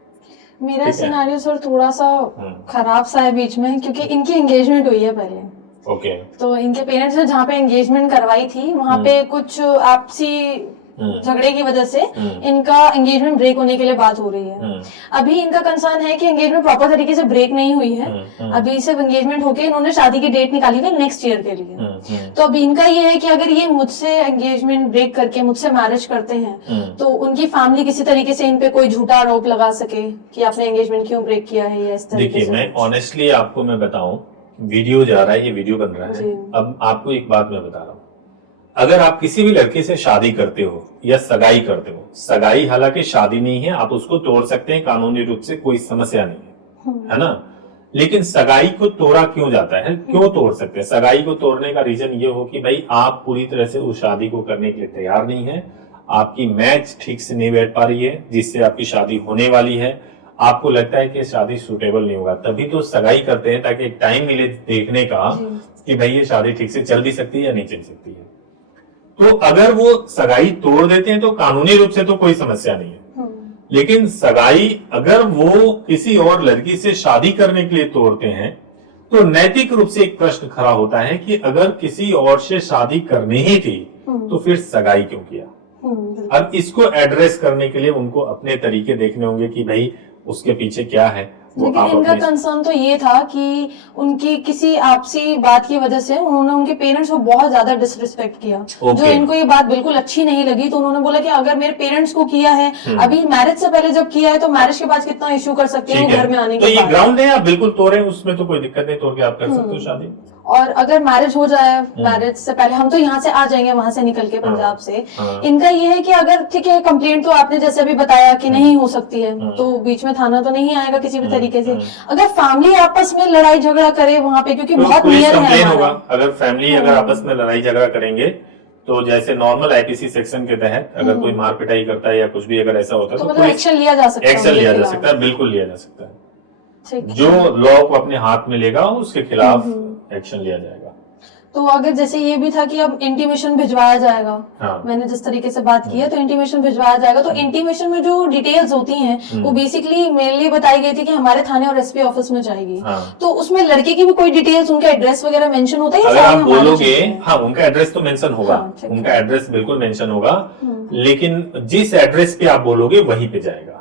मेरा सिनारियो सर थोड़ा सा खराब सा है बीच में, क्योंकि इनकी एंगेजमेंट हुई है पहले। ओके। तो इनके पेरेंट्स ने जहाँ पे एंगेजमेंट करवाई थी वहाँ पे कुछ आपसी झगड़े की वजह से इनका एंगेजमेंट ब्रेक होने के लिए बात हो रही है। अभी इनका कंसर्न है कि एंगेजमेंट प्रॉपर तरीके से ब्रेक नहीं हुई है, अभी सिर्फ एंगेजमेंट होके इन्होंने शादी की डेट निकाली है नेक्स्ट ईयर के लिए। तो अभी इनका ये है कि अगर ये मुझसे एंगेजमेंट ब्रेक करके मुझसे मैरिज करते हैं तो उनकी फैमिली किसी तरीके से इन पे कोई झूठा आरोप लगा सके कि आपने एंगेजमेंट क्यों ब्रेक किया है या इस तरीके से। देखिए मैं ऑनेस्टली आपको मैं बताऊं, वीडियो जा रहा है, ये वीडियो बन रहा है, अब आपको एक बात मैं बता रहा हूँ, अगर आप किसी भी लड़के से शादी करते हो या सगाई करते हो, सगाई हालांकि शादी नहीं है, आप उसको तोड़ सकते हैं कानूनी रूप से, कोई समस्या नहीं है ना। लेकिन सगाई को तोड़ा क्यों जाता है, क्यों तोड़ सकते हैं? सगाई को तोड़ने का रीजन ये हो कि भाई आप पूरी तरह से उस शादी को करने के लिए तैयार नहीं है, आपकी मैच ठीक से नहीं बैठ पा रही है जिससे आपकी शादी होने वाली है, आपको लगता है कि शादी सूटेबल नहीं होगा, तभी तो सगाई करते हैं ताकि एक टाइम मिले देखने का कि भाई ये शादी ठीक से चल भी सकती है या नहीं चल सकती है। तो अगर वो सगाई तोड़ देते हैं तो कानूनी रूप से तो कोई समस्या नहीं है, लेकिन सगाई अगर वो किसी और लड़की से शादी करने के लिए तोड़ते हैं तो नैतिक रूप से एक प्रश्न खड़ा होता है कि अगर किसी और से शादी करनी ही थी तो फिर सगाई क्यों किया। अब इसको एड्रेस करने के लिए उनको अपने तरीके देखने होंगे कि भाई उसके पीछे क्या है। लेकिन इनका कंसर्न तो ये था कि उनकी किसी आपसी बात की वजह से उन्होंने उनके पेरेंट्स को बहुत ज्यादा डिसरिस्पेक्ट किया, जो इनको ये बात बिल्कुल अच्छी नहीं लगी। तो उन्होंने बोला कि अगर मेरे पेरेंट्स को किया है, अभी मैरिज से पहले जब किया है तो मैरिज के बाद कितना इश्यू कर सकते हैं घर में आने के बाद। तो ये ग्राउंड है, आप बिल्कुल तोड़े, उसमें तो कोई दिक्कत नहीं, तोड़ के आप कर सकते हो शादी। और अगर मैरिज हो जाए, मैरिज से पहले हम तो यहाँ से आ जाएंगे वहां से निकल के पंजाब से। इनका ये है कि अगर ठीक है कंप्लेंट तो आपने जैसे अभी बताया कि नहीं हो सकती है, तो बीच में थाना तो नहीं आएगा किसी भी तरीके से। अगर फैमिली आपस में लड़ाई झगड़ा करे वहाँ पे, क्योंकि बहुत नियर है होगा, अगर फैमिली अगर आपस में लड़ाई झगड़ा करेंगे तो जैसे नॉर्मल आईपीसी सेक्शन के तहत अगर कोई मार पिटाई करता है या कुछ भी अगर ऐसा होता है तो मतलब एक्शन लिया जा सकता है। एक्शन लिया जा सकता है, बिल्कुल लिया जा सकता है। जो लॉ को अपने हाथ में लेगा उसके खिलाफ एक्शन लिया जाएगा। तो अगर जैसे ये भी था कि अब इंटीमेशन भिजवाया जाएगा, हाँ। मैंने जिस तरीके से बात की है तो इंटीमेशन भिजवाया जाएगा, तो इंटीमेशन में जो डिटेल्स होती हैं वो बेसिकली मेरे लिए बताई गई थी कि हमारे थाने और एसपी ऑफिस में जाएगी। हाँ। तो उसमें लड़के की भी कोई डिटेल्स, उनका एड्रेस वगैरह मेंशन होता है? अगर आप बोलोगे, हाँ, उनका एड्रेस तो मेंशन होगा, हाँ, ठीक है। उनका एड्रेस बिल्कुल मेंशन होगा, लेकिन जिस एड्रेस पे आप बोलोगे वहीं पे जाएगा।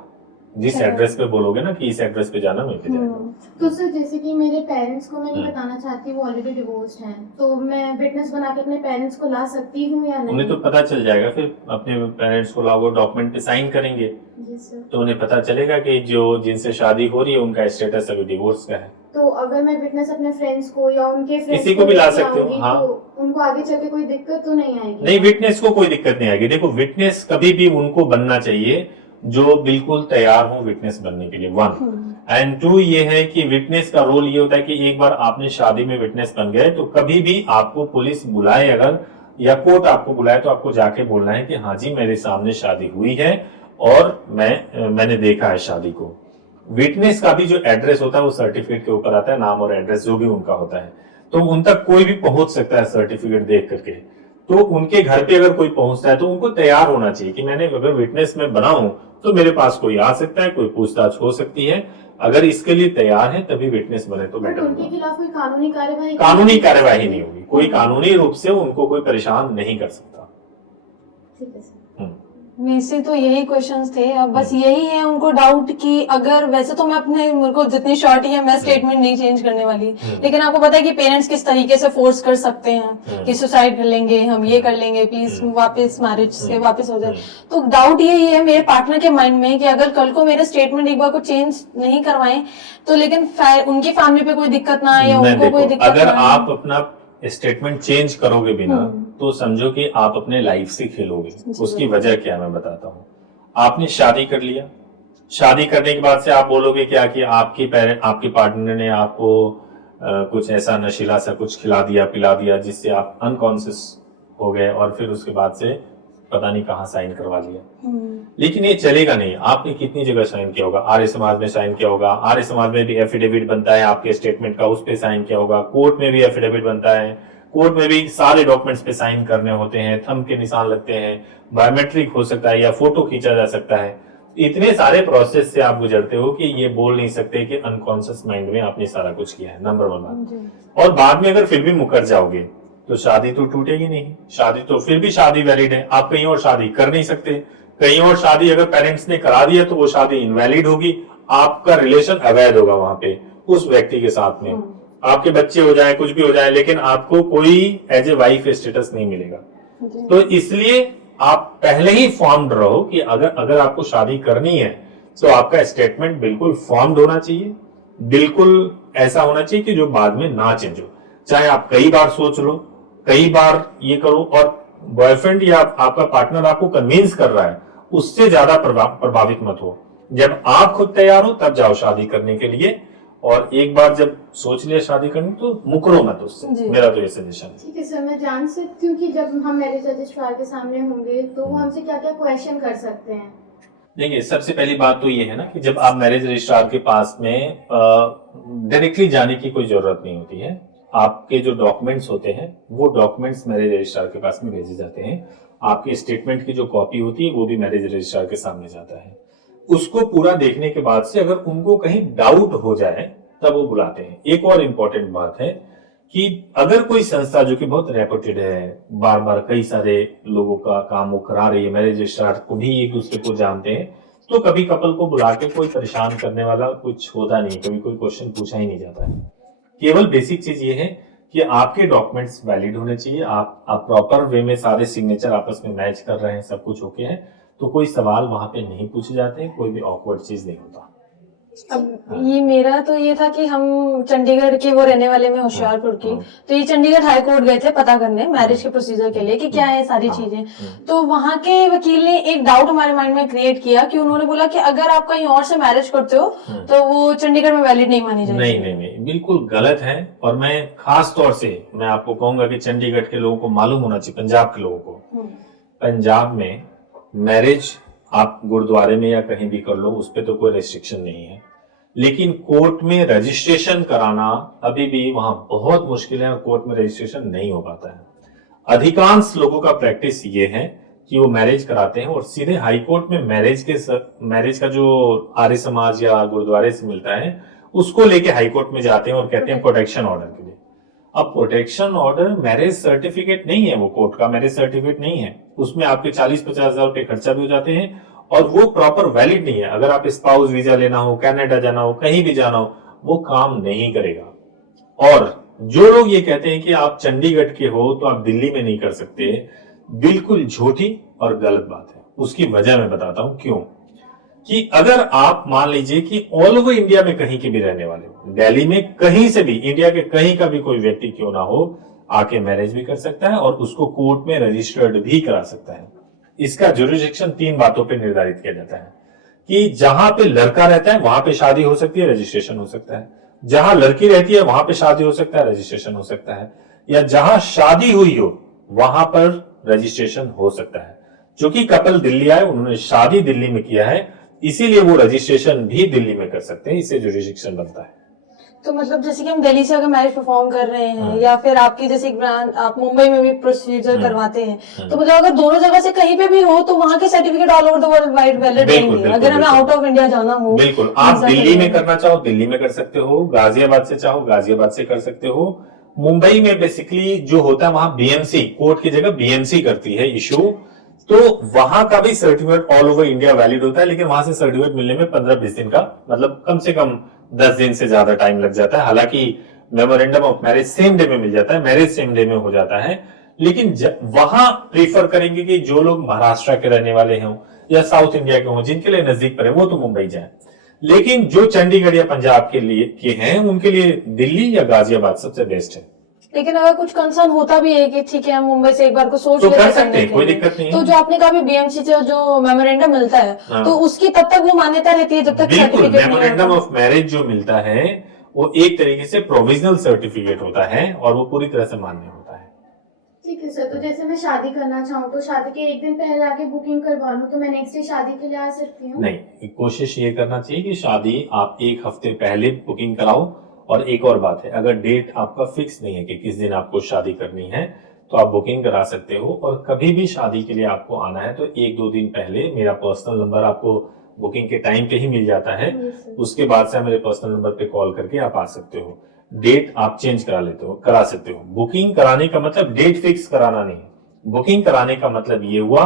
जिस एड्रेस पे बोलोगे ना कि इस एड्रेस पे जाना, वहीं पे जाएगा। तो सर जैसे कि मेरे पेरेंट्स को मैं नहीं बताना चाहती, वो ऑलरेडी डिवोर्स्ड हैं, तो मैं विटनेस बना के अपने पेरेंट्स को ला सकती हूँ या नहीं? उन्हें तो पता चल जाएगा, फिर अपने पेरेंट्स को लाओ, डॉक्यूमेंट पे साइन करेंगे जी सर। तो उन्हें पता चलेगा कि जो जिनसे शादी हो रही है उनका स्टेटस अभी डिवोर्स का है। तो अगर मैं विटनेस अपने फ्रेंड्स को या उनके फ्रेंड्स किसी को भी ला सकते हो, लाऊंगी, हाँ। तो उनको आगे चल के कोई दिक्कत तो नहीं आएगी? नहीं, विटनेस को कोई दिक्कत नहीं आएगी। देखो, विटनेस कभी भी उनको बनना चाहिए जो बिल्कुल तैयार हो विटनेस बनने के लिए, 1 एंड 2 ये है कि विटनेस का रोल ये होता है कि एक बार आपने शादी में विटनेस बन गए तो कभी भी आपको पुलिस बुलाए अगर या कोर्ट आपको बुलाए तो आपको जाके बोलना है कि हाँ जी, मेरे सामने शादी हुई है और मैंने देखा है शादी को। विटनेस का भी जो एड्रेस होता है वो सर्टिफिकेट के ऊपर आता है, नाम और एड्रेस जो भी उनका होता है, तो उन तक कोई भी पहुंच सकता है सर्टिफिकेट देख करके। तो उनके घर पे अगर कोई पहुंचता है तो उनको तैयार होना चाहिए कि मैंने अगर विटनेस में बना हूं तो मेरे पास कोई आ सकता है, कोई पूछताछ हो सकती है। अगर इसके लिए तैयार है तभी विटनेस बने तो बट बेटर उनके होगा। खिलाफ कोई कानूनी कार्यवाही नहीं होगी, कोई कानूनी रूप से उनको कोई परेशान नहीं कर सकता। ठीक है सर। वैसे तो यही क्वेश्चंस थे, अब बस यही है उनको डाउट कि अगर वैसे तो मैं अपने मेरे को जितनी शॉर्ट है मैं स्टेटमेंट नहीं चेंज करने वाली, लेकिन आपको पता है कि पेरेंट्स किस तरीके से फोर्स कर सकते हैं कि सुसाइड कर लेंगे, हम ये कर लेंगे, प्लीज वापस मैरिज से वापस हो जाए। तो डाउट यही है मेरे पार्टनर के माइंड में कि अगर कल को मेरे स्टेटमेंट एक बार को चेंज नहीं करवाएं तो लेकिन उनकी फैमिली पे कोई दिक्कत ना आए या उनको कोई दिक्कत अगर ना आए। आप अपना स्टेटमेंट चेंज करोगे बिना तो समझो कि आप अपने लाइफ से खेलोगे। उसकी वजह क्या है मैं बताता हूँ। आपने शादी कर लिया, शादी करने के बाद से आप बोलोगे क्या कि आपके पार्टनर ने आपको कुछ ऐसा नशीला सा कुछ खिला दिया पिला दिया जिससे आप अनकॉन्शियस हो गए और फिर उसके बाद से पता नहीं कहाँ साइन करवा लिया। लेकिन ये चलेगा नहीं। आपने कितनी जगह साइन किया होगा, आर्य समाज में साइन किया होगा, आर्य समाज में भी एफिडेविट बनता है आपके स्टेटमेंट का, उस पे साइन किया होगा, कोर्ट में भी एफिडेविट बनता है, कोर्ट में भी सारे डॉक्यूमेंट्स पे साइन करने होते हैं, थंब के निशान लगते हैं, बायोमेट्रिक हो सकता है या फोटो खींचा जा सकता है। इतने सारे प्रोसेस से आप गुजरते हो कि ये बोल नहीं सकते कि अनकॉन्शियस माइंड में आपने सारा कुछ किया है, नंबर 1 बात। और बाद में अगर फिर भी मुकर जाओगे तो शादी तो टूटेगी नहीं, शादी तो फिर भी शादी वैलिड है। आप कहीं और शादी कर नहीं सकते, कहीं और शादी अगर पेरेंट्स ने करा दिया तो वो शादी इनवैलिड होगी, आपका रिलेशन अवैध होगा वहां पे उस व्यक्ति के साथ में। आपके बच्चे हो जाए, कुछ भी हो जाए, लेकिन आपको कोई एज ए वाइफ स्टेटस नहीं मिलेगा। तो इसलिए आप पहले ही फॉर्म्ड रहो कि अगर आपको शादी करनी है तो आपका स्टेटमेंट बिल्कुल फॉर्म्ड होना चाहिए, बिल्कुल ऐसा होना चाहिए कि जो बाद में ना चेंज हो। चाहे आप कई बार सोच लो, कई बार ये करो, और बॉयफ्रेंड या आपका पार्टनर आपको कन्विंस कर रहा है उससे ज्यादा प्रभावित मत हो। जब आप खुद तैयार हो तब जाओ शादी करने के लिए, और एक बार जब सोच लिया शादी करनी तो मुकरो मत उससे। मेरा तो ये सजेशन है। ठीक है सर, मैं जान सकती हूँ कि जब हम मैरिज रजिस्ट्रार के सामने होंगे तो वो हमसे क्या क्या क्वेश्चन कर सकते हैं? देखिए, सबसे पहली बात तो ये है ना कि जब आप मैरिज रजिस्ट्रार के पास में डायरेक्टली जाने की कोई जरूरत नहीं होती है। आपके जो डॉक्यूमेंट्स होते हैं वो डॉक्यूमेंट्स मैरिज रजिस्ट्रार के पास में भेजे जाते हैं। आपके स्टेटमेंट की जो कॉपी होती है वो भी मैरिज रजिस्ट्रार के सामने जाता है। उसको पूरा देखने के बाद से अगर उनको कहीं डाउट हो जाए तब वो बुलाते हैं। एक और इम्पोर्टेंट बात है कि अगर कोई संस्था जो कि बहुत रेपुटेड है, बार बार कई सारे लोगों का काम वो करा रही है, मैरिज रजिस्ट्रार को भी एक दूसरे को जानते हैं, तो कभी कपल को बुला के कोई परेशान करने वाला कुछ होता नहीं, कभी कोई क्वेश्चन पूछा ही नहीं जाता है। केवल बेसिक चीज ये है कि आपके डॉक्यूमेंट्स वैलिड होने चाहिए, आप प्रॉपर वे में सारे सिग्नेचर आपस में मैच कर रहे हैं, सब कुछ ओके है, तो कोई सवाल वहां पे नहीं पूछे जाते, कोई भी ऑकवर्ड चीज नहीं होता। अब ये मेरा तो ये था कि हम चंडीगढ़ के वो रहने वाले में होशियारपुर की, तो ये चंडीगढ़ हाई कोर्ट गए थे पता करने मैरिज के प्रोसीजर के लिए कि क्या है सारी चीजें। तो वहां के वकील ने एक डाउट हमारे माइंड में क्रिएट किया कि उन्होंने बोला कि अगर आप कहीं और से मैरिज करते हो तो वो चंडीगढ़ में वैलिड नहीं मानी जाएगी। नहीं, बिल्कुल गलत है। और मैं खास तौर से मैं आपको कहूंगा कि चंडीगढ़ के लोगों को मालूम होना चाहिए, पंजाब के लोगों को, पंजाब में मैरिज आप गुरुद्वारे में या कहीं भी कर लो, उस पर तो कोई रेस्ट्रिक्शन नहीं है। लेकिन कोर्ट में रजिस्ट्रेशन कराना अभी भी वहां बहुत मुश्किल है और कोर्ट में रजिस्ट्रेशन नहीं हो पाता है। अधिकांश लोगों का प्रैक्टिस ये है कि वो मैरिज कराते हैं और सीधे हाई कोर्ट में मैरिज का जो आर्य समाज या गुरुद्वारे से मिलता है उसको लेके हाई कोर्ट में जाते हैं और कहते हैं प्रोटेक्शन ऑर्डर के लिए। अब प्रोटेक्शन ऑर्डर मैरिज सर्टिफिकेट नहीं है, वो कोर्ट का मैरिज सर्टिफिकेट नहीं है, उसमें आपके 40-50 हजार रुपए खर्चा भी हो जाते हैं और वो प्रॉपर वैलिड नहीं है। अगर आप स्पाउस वीजा लेना हो, कनाडा जाना हो, कहीं भी जाना हो, वो काम नहीं करेगा। और जो लोग ये कहते हैं कि आप चंडीगढ़ के हो तो आप दिल्ली में नहीं कर सकते, बिल्कुल झूठी और गलत बात है। उसकी वजह मैं बताता हूं क्यों। कि अगर आप मान लीजिए कि ऑल ओवर इंडिया में कहीं के भी रहने वाले हो, दिल्ली में कहीं से भी, इंडिया के कहीं का भी कोई व्यक्ति क्यों ना हो, आके मैरिज भी कर सकता है और उसको कोर्ट में रजिस्टर्ड भी करा सकता है। इसका जुरिडिक्शन 3 बातों पर निर्धारित किया जाता है कि जहां पे लड़का रहता है वहां पे शादी हो सकती है, रजिस्ट्रेशन हो सकता है। जहां लड़की रहती है वहां पे शादी हो सकता है, रजिस्ट्रेशन हो सकता है। या जहां शादी हुई हो वहां पर रजिस्ट्रेशन हो सकता है। क्योंकि कपल दिल्ली आए, उन्होंने शादी दिल्ली में किया है, इसीलिए वो रजिस्ट्रेशन भी दिल्ली में कर सकते हैं, इससे जुरिडिक्शन बनता है। तो मतलब जैसे कि हम दिल्ली से अगर मैरिज परफॉर्म कर रहे हैं या फिर आपकी जैसे ब्रांच आप मुंबई में भी प्रोसीजर करवाते हैं, तो मतलब अगर दोनों जगह से कहीं पे भी हो तो वहाँ के certificate all over the world wide valid रहेंगे। अगर हमें आउट ऑफ इंडिया जाना हो, बिल्कुल आप दिल्ली में करना चाहो दिल्ली में कर सकते हो, गाजियाबाद से चाहो गाजियाबाद से कर सकते हो। मुंबई में बेसिकली जो होता है वहां बीएमसी, कोर्ट की जगह बीएमसी करती है इशू, तो वहां का भी certificate all over India valid होता है। लेकिन वहां से सर्टिफिकेट मिलने में 15-20 दिन का, मतलब कम से कम 10 दिन से ज्यादा टाइम लग जाता है। हालांकि memorandum of marriage same day में मिल जाता है, मैरिज सेम डे में हो जाता है। लेकिन वहां प्रीफर करेंगे कि जो लोग महाराष्ट्र के रहने वाले हों या साउथ इंडिया के हों, जिनके लिए नजदीक पड़े, वो तो मुंबई जाए। लेकिन जो चंडीगढ़ या पंजाब के लिए के हैं, उनके लिए दिल्ली या गाजियाबाद सबसे बेस्ट है। लेकिन अगर कुछ कंसर्न होता भी है कि ठीक है हम मुंबई से एक बार को सोच तो लेते कर सकते हैं, कोई दिक्कत नहीं है। तो जो आपने कहा बीएमसी से जो मेमोरेंडम मिलता है, हाँ। तो उसकी तब तक वो मान्यता रहती है जब तक सर्टिफिकेट मेमोरेंडम ऑफ मैरिज जो मिलता है वो एक तरीके से प्रोविजनल सर्टिफिकेट होता है और वो पूरी तरह से मान्य होता है। ठीक है सर, तो जैसे मैं शादी करना चाहूँ तो शादी के एक दिन पहले आके बुकिंग करवा लूँ तो मैं नेक्स्ट डे शादी के लिए आ सकती हूँ? नहीं, कोशिश ये करना चाहिए कि शादी आप 1 हफ्ते पहले बुकिंग कराओ। और एक और बात है, अगर डेट आपका फिक्स नहीं है कि किस दिन आपको शादी करनी है, तो आप बुकिंग करा सकते हो। और कभी भी शादी के लिए आपको आना है तो 1-2 दिन पहले मेरा पर्सनल नंबर आपको बुकिंग के टाइम पे ही मिल जाता है। उसके बाद से मेरे पर्सनल नंबर पे कॉल करके आप आ सकते हो। डेट आप चेंज करा सकते हो। बुकिंग कराने का मतलब डेट फिक्स कराना नहीं, बुकिंग कराने का मतलब ये हुआ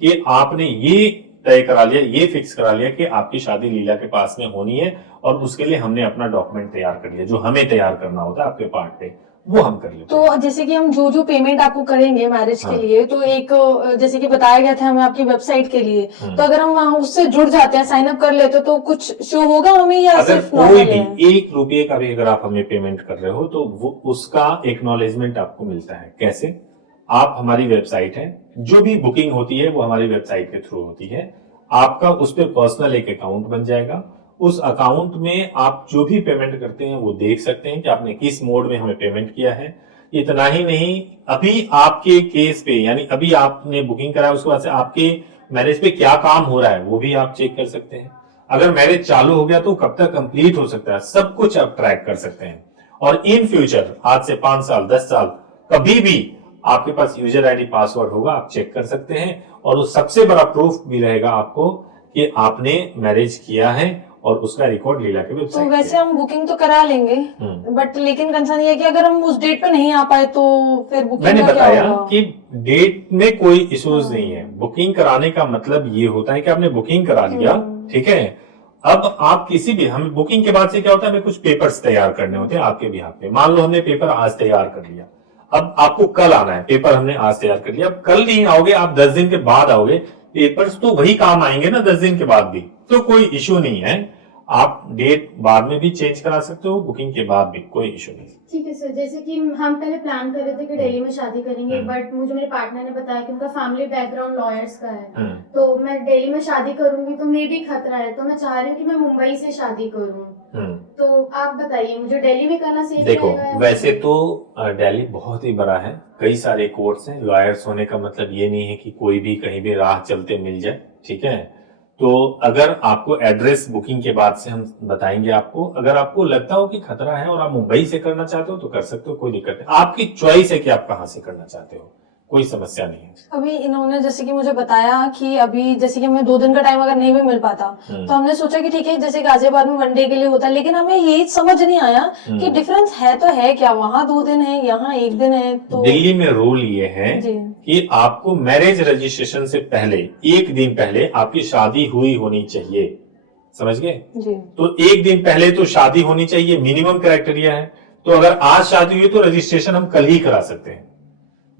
कि आपने ये तय करा लिया, ये फिक्स करा लिया कि आपकी शादी लीला के पास में होनी है और उसके लिए हमने अपना डॉक्यूमेंट तैयार कर लिया, जो हमें तैयार करना होता है आपके पार्ट पे, वो हम कर लेते हैं। तो जैसे कि हम जो पेमेंट आपको करेंगे मैरिज के लिए, तो एक जैसे कि बताया गया था हमें आपकी वेबसाइट के लिए, तो अगर हम वहाँ उससे जुड़ जाते हैं, साइन अप कर लेते तो कुछ शो होगा हमें या अगर सिर्फ कोई भी 1 रुपये का भी अगर आप हमें पेमेंट कर रहे हो तो वो उसका एक्नॉलेजमेंट आपको मिलता है। कैसे? आप हमारी वेबसाइट है, जो भी बुकिंग होती है वो हमारी वेबसाइट के थ्रू होती है। आपका उस पर पर्सनल एक अकाउंट बन जाएगा। उस अकाउंट में आप जो भी पेमेंट करते हैं वो देख सकते हैं कि आपने किस मोड में हमें पेमेंट किया है। इतना ही नहीं, अभी आपके केस पे, यानी अभी आपने बुकिंग कराया उसके बाद से आपके मैरिज पे क्या काम हो रहा है वो भी आप चेक कर सकते हैं। अगर मैरिज चालू हो गया तो कब तक कंप्लीट हो सकता है, सब कुछ आप ट्रैक कर सकते हैं। और इन फ्यूचर आज से 5 साल 10 साल कभी भी आपके पास यूजर आईडी पासवर्ड होगा, आप चेक कर सकते हैं। और वो सबसे बड़ा प्रूफ भी रहेगा आपको कि आपने मैरिज किया है और उसका रिकॉर्ड लीला के वेबसाइट। तो वैसे हम बुकिंग तो करा लेंगे, बट लेकिन कंसर्न ये है कि अगर हम उस डेट पे नहीं आ पाए तो फिर बुकिंग मैंने का क्या बताया होगा? कि डेट में कोई इश्यूज नहीं है। बुकिंग कराने का मतलब ये होता है कि आपने बुकिंग करा लिया, ठीक है। अब आप किसी भी, हमें बुकिंग के बाद से क्या होता है, हमें कुछ पेपर्स तैयार करने होते हैं आपके भी हाथ में। मान लो हमने पेपर आज तैयार कर लिया, अब आपको कल आना है, पेपर हमने आज तैयार कर लिया। अब कल नहीं आओगे, आप 10 दिन के बाद आओगे, पेपर्स तो वही काम आएंगे ना 10 दिन के बाद भी, तो कोई इश्यू नहीं है। आप डेट बाद में भी चेंज करा सकते हो, बुकिंग के बाद भी कोई इश्यू नहीं। ठीक है सर, जैसे कि हम पहले प्लान कर रहे थे कि दिल्ली में शादी करेंगे, बट मुझे मेरे पार्टनर ने बताया कि उनका फैमिली बैकग्राउंड लॉयर्स का है, तो मैं दिल्ली में शादी करूंगी तो मे भी खतरा है, तो मैं चाह रही हूँ कि मैं मुंबई से शादी करूँ। तो आप बताइए मुझे दिल्ली में करना सही देखो, रहेगा? वैसे तो दिल्ली बहुत ही बड़ा है, कई सारे कोर्ट्स हैं। लॉयर्स होने का मतलब ये नहीं है कि कोई भी कहीं भी राह चलते मिल जाए, ठीक है। तो अगर आपको एड्रेस बुकिंग के बाद से हम बताएंगे आपको, अगर आपको लगता हो कि खतरा है और आप मुंबई से करना चाहते हो तो कर सकते हो, कोई दिक्कत नहीं। आपकी चॉइस है कि आप कहाँ से करना चाहते हो, कोई समस्या नहीं है। अभी इन्होंने जैसे कि मुझे बताया कि अभी जैसे कि हमें 2 दिन का टाइम अगर नहीं भी मिल पाता तो हमने सोचा कि ठीक है जैसे गाजियाबाद में 1 डे के लिए होता है, लेकिन हमें ये समझ नहीं आया कि डिफरेंस है तो है क्या, वहाँ 2 दिन है यहाँ 1 दिन है। तो दिल्ली में रूल ये है जी। कि आपको मैरिज रजिस्ट्रेशन से पहले 1 दिन पहले आपकी शादी हुई होनी चाहिए, समझ गए? जी। तो 1 दिन पहले तो शादी होनी चाहिए, मिनिमम क्राइटेरिया है। तो अगर आज शादी हुई तो रजिस्ट्रेशन हम कल ही करा सकते हैं,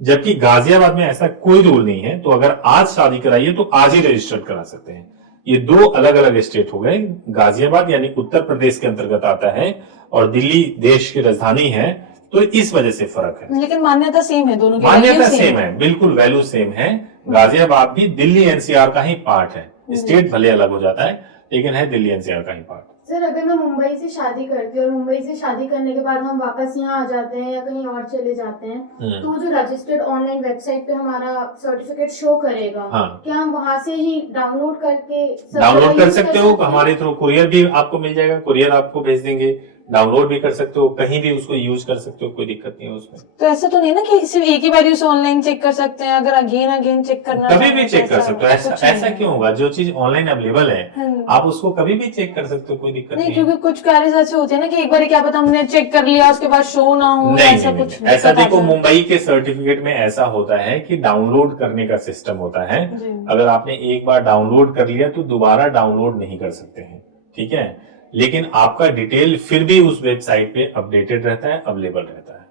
जबकि गाजियाबाद में ऐसा कोई रूल नहीं है। तो अगर आज शादी कराइए तो आज ही रजिस्टर्ड करा सकते हैं। ये 2 अलग अलग स्टेट हो गए। गाजियाबाद यानी उत्तर प्रदेश के अंतर्गत आता है और दिल्ली देश की राजधानी है, तो इस वजह से फर्क है। लेकिन मान्यता सेम है, दोनों की मान्यता value सेम है, बिल्कुल वैल्यू सेम है। गाजियाबाद भी दिल्ली एनसीआर का ही पार्ट है, स्टेट भले अलग हो जाता है लेकिन है दिल्ली एनसीआर का ही पार्ट। सर अगर मैं मुंबई से शादी करती हूँ और मुंबई से शादी करने के बाद हम वापस यहाँ आ जाते हैं या कहीं और चले जाते हैं, तो जो रजिस्टर्ड ऑनलाइन वेबसाइट पे हमारा सर्टिफिकेट शो करेगा, हाँ। क्या हम वहाँ से ही डाउनलोड करके डाउनलोड कर सकते हो, हमारे थ्रू कुरियर भी आपको मिल जाएगा, कुरियर आपको भेज देंगे। डाउनलोड भी कर सकते हो, कहीं भी उसको यूज कर सकते हो, कोई दिक्कत नहीं है उसमें। तो ऐसा तो नहीं ना कि सिर्फ एक ही बार उसे ऑनलाइन चेक कर सकते हैं, अगर अगेन चेक करना कभी भी चेक कर सकते हो। ऐसा क्यों होगा? जो चीज ऑनलाइन अवेलेबल है आप उसको कभी भी चेक कर सकते हो, कोई दिक्कत नहीं, नहीं। क्योंकि कुछ क्वेरीज ऐसे होते हैं ना कि एक बार क्या पता हमने चेक कर लिया उसके बाद शो ना हो, ऐसा कुछ नहीं। ऐसा देखो, मुंबई के सर्टिफिकेट में ऐसा होता है कि डाउनलोड करने का सिस्टम होता है। अगर आपने एक बार डाउनलोड कर लिया तो दोबारा डाउनलोड नहीं कर सकते हैं, ठीक है? लेकिन आपका डिटेल फिर भी उस वेबसाइट पे अपडेटेड रहता है, अवेलेबल रहता है।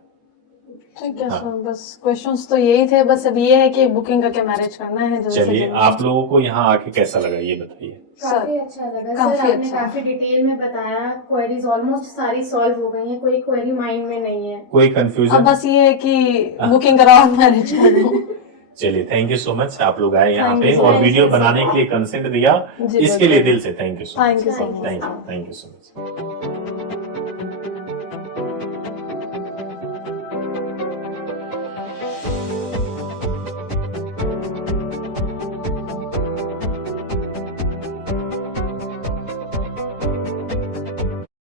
ठीक है सर, बस क्वेश्चंस तो यही थे। बस अब ये है कि बुकिंग करके मैरिज करना है। चलिए, आप लोगों को यहाँ आके कैसा लगा ये बताइए। काफी अच्छा लगा काफी सर, आपने अच्छा। काफी डिटेल में बताया। क्वेरीज ऑलमोस्ट सारी सॉल्व हो गई हैं, कोई क्वेरी माइंड में नहीं है। कोई अब कंफ्यूजन? बस ये है कि बुकिंग कराओ मैरिज कर लो। चलिए, थैंक यू सो मच, आप लोग आए यहाँ Thank पे you so और much. वीडियो बनाने के लिए कंसेंट दिया, जी, इसके लिए बिल्कुल। दिल से thank you so much. Thank you so much. Thank you so much.